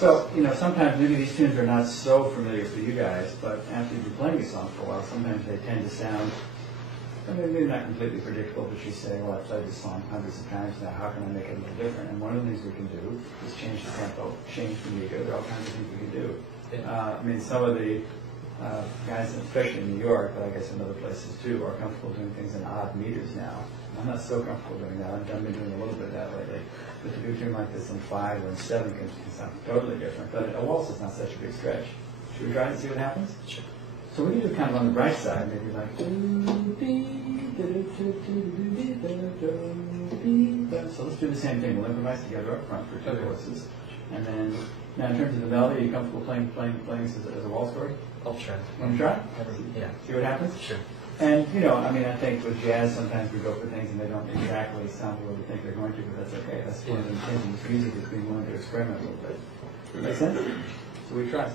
So, you know, sometimes maybe these tunes are not so familiar for you guys, but after you've been playing these songs for a while, sometimes they tend to sound, maybe not completely predictable, but you say, well, I've played this song hundreds of times now, how can I make it a little different? And one of the things we can do is change the tempo, change the meter, there are all kinds of things we can do. I mean, some of the guys, especially in New York, but I guess in other places too, are comfortable doing things in odd meters now. I'm not so comfortable doing that. I've been doing a little bit of that lately. But to do a tune like this in 5 or in 7 can sound totally different. But a waltz is not such a big stretch. Should we try it and see what happens? Sure. So we can do kind of on the bright side, maybe like. So let's do the same thing. We'll improvise together up front for 2 voices. And then, now in terms of the melody, are you comfortable playing this as a waltz chord? I'll try. Want to try? Yeah. See what happens? Sure. And, you know, I mean, I think with jazz, sometimes we go for things and they don't exactly sound the way we think they're going to, but that's okay. That's one of the intentions of music, is being willing to experiment a little bit. Make sense? So we try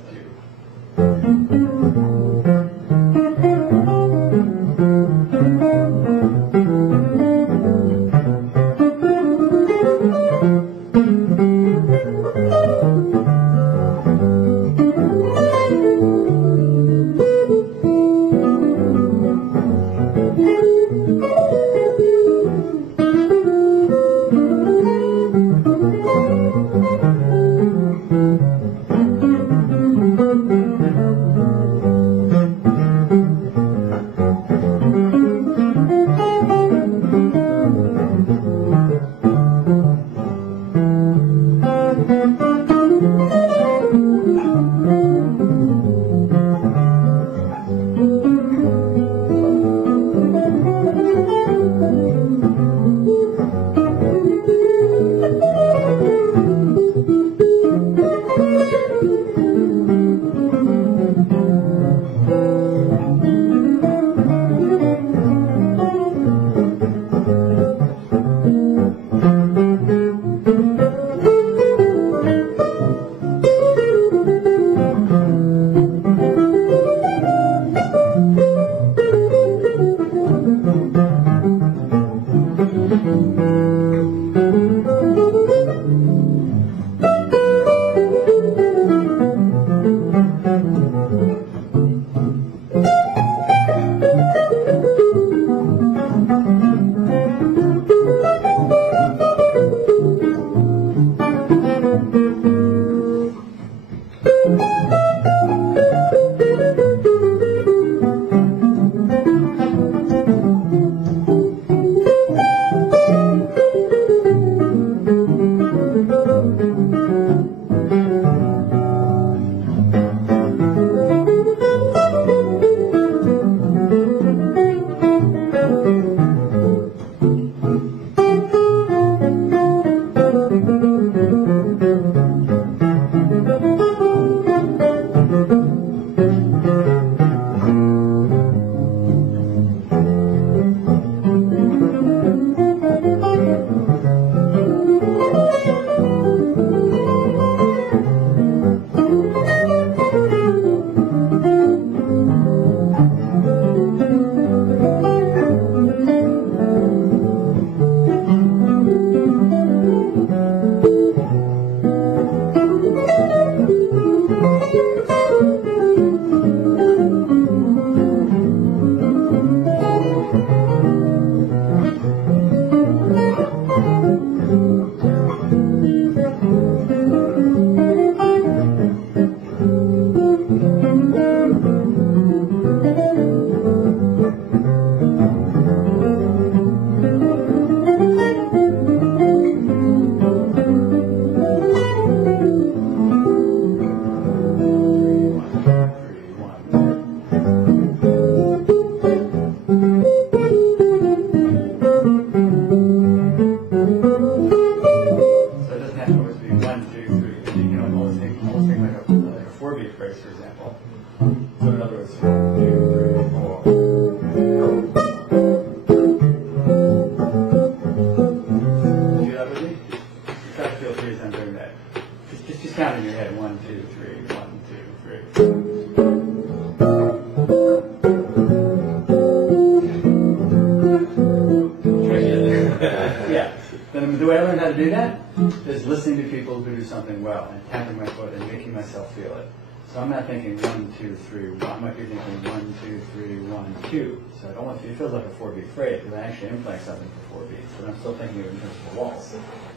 The way I learned how to do that that is listening to people who do something well and tapping my foot and making myself feel it. So I'm not thinking 1, 2, 3, 1. I might be thinking 1, 2, 3, 1, 2. So I don't want to, it feels like a 4-beat phrase because I actually am playing something for 4 beats, but I'm still thinking of it in terms of a waltz.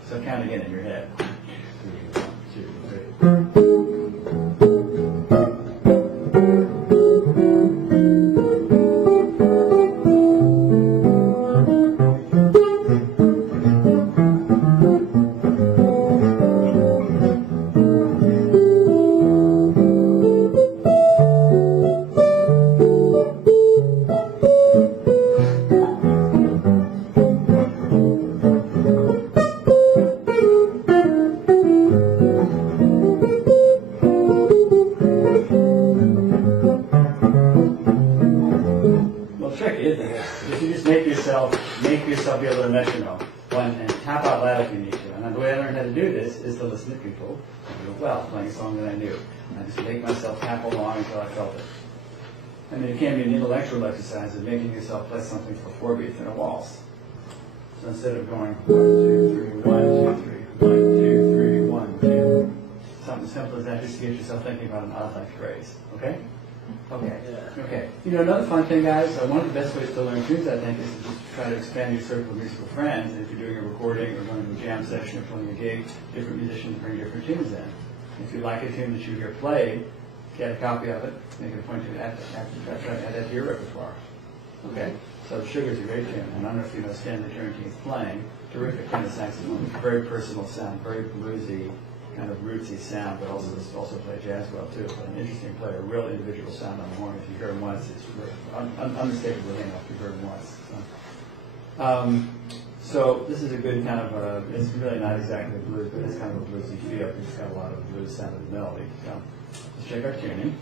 So count again in your head. 1, 2, 3. Be able to metronome and tap out loud if you need to. And the way I learned how to do this is to listen to people who do well, playing a song that I knew. And I just make myself tap along until I felt it. I mean, it can be an intellectual exercise of making yourself play something for 4 beats in a waltz. So instead of going 1, 2, 3, 1, 2, 3, 1, 2, 3, 1, 2, something as simple as that, just to get yourself thinking about an odd-like phrase. Okay? Okay. Okay. You know, another fun thing, guys, one of the best ways to learn tunes, I think, is to just try to expand your circle of musical friends. And if you're doing a recording or going to a jam session or playing a gig, different musicians bring different tunes in. If you like a tune that you hear played, get a copy of it, make it a point to add that to your repertoire. Okay? So Sugar's a great tune. And I don't know if you know Stanley Turrentine's playing. Terrific kind of saxophone. Very personal sound, very bluesy, kind of rootsy sound, but also play jazz well too. But an interesting player, a real individual sound on the horn. If you hear him once, it's unmistakably enough. If you heard him once. So this is a good kind of it's really not exactly blues, but it's kind of a bluesy feel. It's got a lot of blues sound in the melody. So let's check our tuning.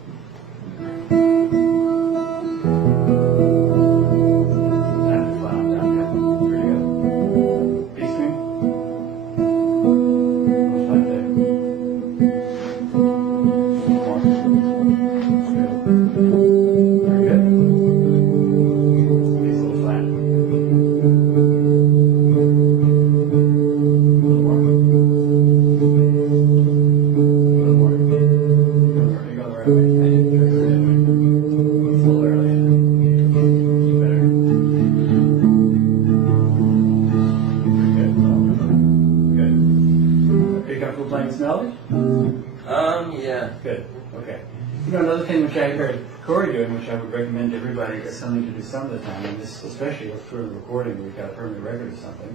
Something to do some of the time, and this especially for the recording, we've got a permanent record or something.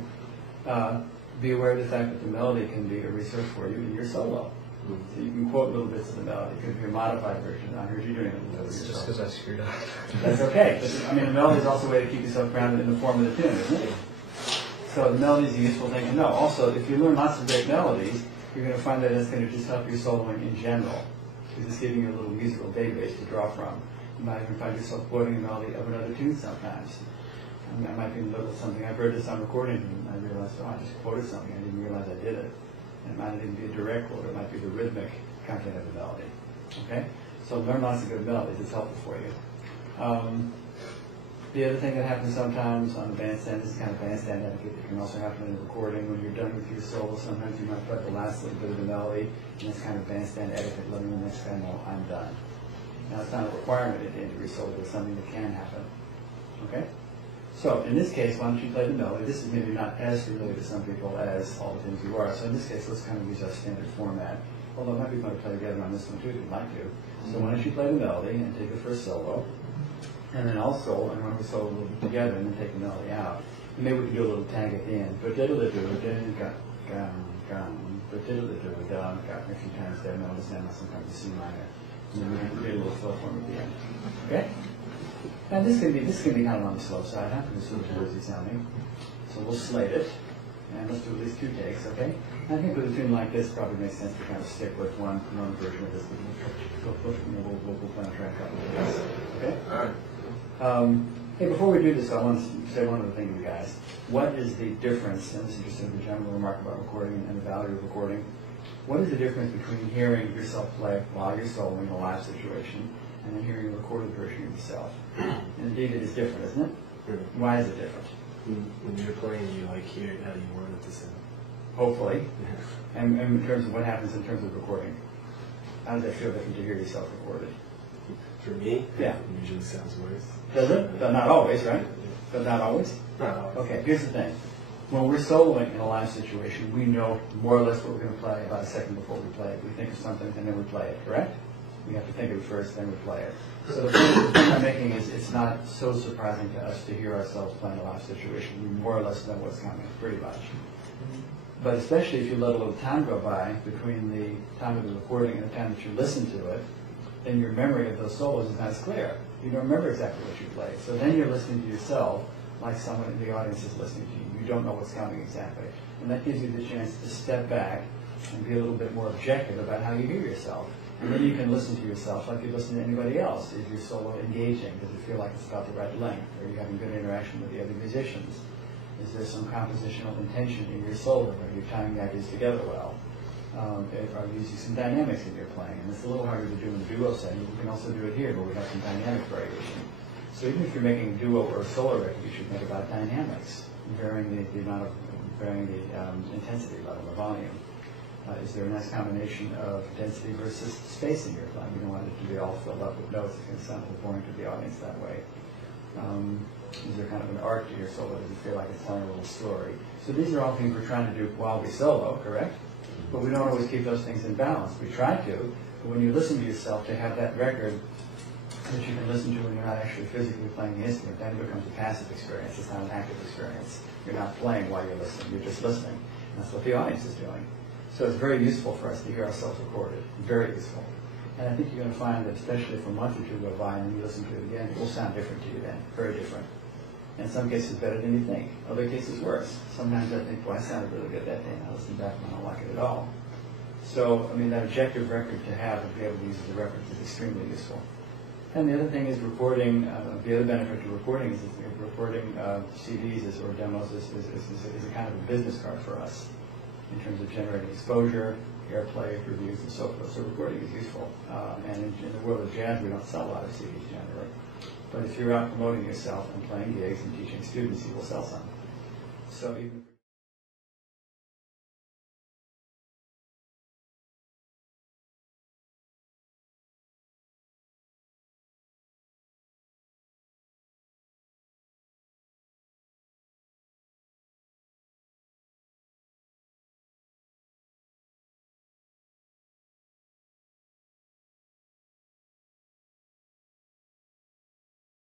Be aware of the fact that the melody can be a resource for you in your solo. So you can quote little bits of the melody. It could be a modified version. I heard you doing it. That's just because I screwed up. That's okay. I mean, the melody is also a way to keep yourself grounded in the form of the tune, isn't it? So the melody is a useful thing to know. Also, if you learn lots of great melodies, you're going to find that it's going to just help your soloing in general. It's just giving you a little musical database to draw from. You might even find yourself quoting a melody of another tune sometimes. I mean, I might be in the middle of something. I've heard this on recording, and I realized, oh, I just quoted something. I didn't realize I did it. And it might not even be a direct quote. It might be the rhythmic content of the melody. Okay? So learn lots of good melodies. It's helpful for you. The other thing that happens sometimes on the bandstand, this is kind of bandstand etiquette. It can also happen in the recording. When you're done with your solo, sometimes you might play the last little bit of the melody, and it's kind of bandstand etiquette, letting the next guy know I'm done. Now, it's not a requirement at the end of your solo, but it's something that can happen. Okay? So, in this case, why don't you play the melody? This is maybe not as familiar to some people as all the things you are. So in this case, let's kind of use our standard format. Although it might be fun to play together on this one too, if you'd like to. So why don't you play the melody and take the first solo, and then I'll solo, and run the solo a little bit together, and then take the melody out. And maybe we can do a little tag at the end. A few times there, notice now sometimes the C minor. And then we can do a little flow form at the end. Okay? And this can be kind of on the slow side, huh? Because it's a little bluesy sounding. So we'll slate it. And let's do at least 2 takes, okay? I think with a tune like this, it probably makes sense to kind of stick with one version of this. We'll plan a track out with this. Okay? All right. Hey, before we do this, I want to say one other thing to you guys. What is the difference, and this is just a general remark about recording and the value of recording, what is the difference between hearing yourself play while you're soloing in a live situation and then hearing a recorded version of yourself? And indeed, it is different, isn't it? Why is it different? When you're playing, you like hear how you want it to sound. hopefully. And in terms of what happens in terms of recording. How does that feel different to hear yourself recorded? For me, yeah, it usually sounds worse. Does it? But not always, right? But not always? Not always. Okay, here's the thing. When we're soloing in a live situation, we know more or less what we're going to play about a second before we play it. We think of something and then we play it, correct? We have to think of it first, then we play it. So the point I'm making is it's not so surprising to us to hear ourselves playing a live situation. We more or less know what's coming, pretty much. But especially if you let a little time go by between the time of the recording and the time that you listen to it, then your memory of those solos is not as clear. You don't remember exactly what you played. So then you're listening to yourself like someone in the audience is listening to you. You don't know what's coming exactly. And that gives you the chance to step back and be a little bit more objective about how you hear yourself. And then you can listen to yourself like you listen to anybody else. Is your solo engaging? Does it feel like it's about the right length? Are you having good interaction with the other musicians? Is there some compositional intention in your solo? Are you tying the ideas together well? Are you using some dynamics in your playing? And it's a little harder to do in the duo setting. You can also do it here, but we have some dynamic variation. So even if you're making a duo or a solo record, you should think about dynamics, varying the amount of, varying the intensity level, the volume. Is there a nice combination of density versus space in your playing? You don't want it to be all filled up with notes. It's going to sound a little boring to the audience that way. Is there kind of an arc to your solo? Does it feel like it's telling a little story? So these are all things we're trying to do while we solo, correct? But we don't always keep those things in balance. We try to, but when you listen to yourself, to have that record that you can listen to when you're not actually physically playing the instrument, then it becomes a passive experience. It's not an active experience. You're not playing while you're listening. You're just listening. And that's what the audience is doing. So it's very useful for us to hear ourselves recorded. Very useful. And I think you're going to find that especially if a month or two go by and then you listen to it again, it will sound different to you then. Very different. In some cases better than you think. Other cases worse. Sometimes I think, boy, I sounded really good that day, and I listened back and I don't like it at all. So, I mean, that objective record to have and be able to use as a reference is extremely useful. And the other thing is recording, the other benefit to recording is recording CDs or demos is a kind of a business card for us in terms of generating exposure, airplay, reviews, and so forth. So recording is useful. And in the world of jazz, we don't sell a lot of CDs generally. But if you're out promoting yourself and playing gigs and teaching students, you will sell some. So even